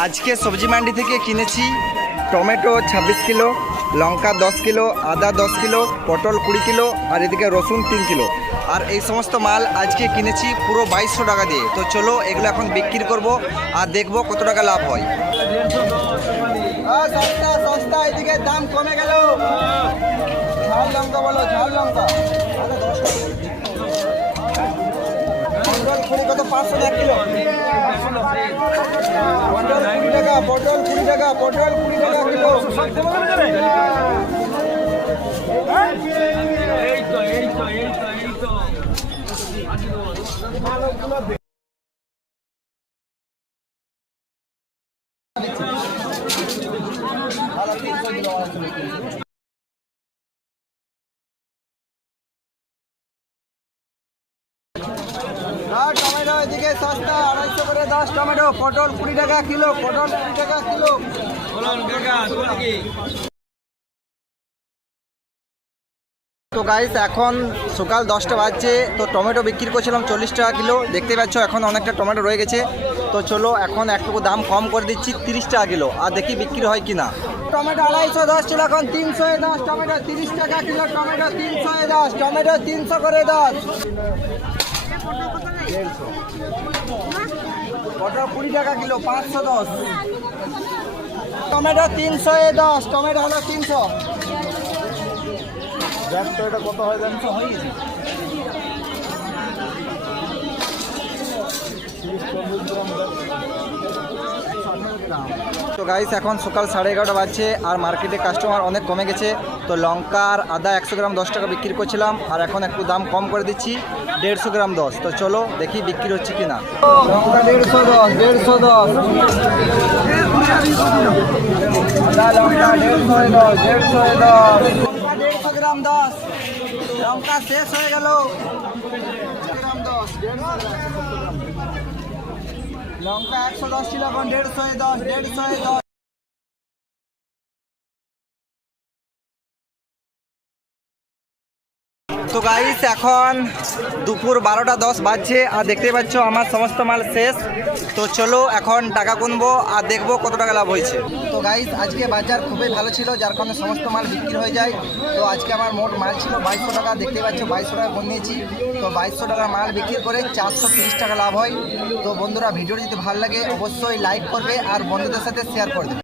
আজকে সবজি মান্ডি থেকে কিনেছি টমেটো 26 কিলো, লঙ্কা 10 কিলো, আদা 10 কিলো, পটল 20 কিলো আর এদিকে রসুন 3 কিলো। আর এই সমস্ত মাল আজকে কিনেছি পুরো 2200 টাকা দিয়ে। তো চলো এগুলো এখন বিক্রি করব আর দেখবো কত টাকা লাভ হয়। সস্তা সস্তা, এদিকে দাম কমে গেল। ঝাল লঙ্কা বলো, ঝাল লঙ্কা কত 500 1 কিলো। পটল 20 টাকা, পটল 20 টাকা, পটল 20 টাকা কিলো। টমেটো এদিকে সস্তা, 250 করে 10 টমেটো। পটল 20 টাকা কিলো, পটল 20 টাকা কিলো। তো গাইস এখন সকাল 10টা বাজছে। তো টমেটো বিক্রি করছিলাম 40 টাকা কিলো। দেখতে পাচ্ছ এখন অনেকটা টমেটো রয়ে গেছে। তো চলো এখন একটু দাম কম করে দিচ্ছি 30 টাকা কিলো, আর দেখি বিক্রি হয় কিনা। টমেটো 250 ছিল, এখন 310। টমেটো 30 টাকা কিলো, টমেটো 310, টমেটো 300 করে 10। পটল 20 টাকা কিলো, 510। টমেটো 310, টমেটো হলো 300। এটা কত হয় জানছো? হয়ে গেছে। তো গাইস এখন সকাল 11:30 বাজছে আর মার্কেটে কাস্টমার অনেক কমে গেছে। তো লঙ্কা আর আদা 100 গ্রাম 10 টাকা বিক্রি করছিলাম, আর এখন একটু দাম কম করে দিচ্ছি 150 গ্রাম 10। তো চলো দেখি বিক্রি হচ্ছে কিনা। লঙ্কা 150 150 আদা লঙ্কা 150 150 গ্রাম 10। লঙ্কা শেষ হয়ে গেল। গ্রাম 10 লঙ্কা 110 ছিল, এখন 150 150। তো গাইস এখন দুপুর 12টা 10 বাজছে আর দেখতেই পাচ্ছ আমার সমস্ত মাল শেষ। তো চলো এখন টাকা গুনবো আর দেখবো কত টাকা লাভ হয়েছে। তো গাইস আজকে বাজার খুবই ভালো ছিল, যার কারণে সমস্ত মাল বিক্রি হয়ে যায়। তো আজকে আমার মোট মাল ছিল 2200 টাকা। দেখতেই পাচ্ছ 2200 টাকা কমিয়েছি। তো 2200 টাকার মাল বিক্রি করে 430 টাকা লাভ হয়। তো বন্ধুরা ভিডিওটি যদি ভালো লাগে অবশ্যই লাইক করবে আর বন্ধুদের সাথে শেয়ার করবে।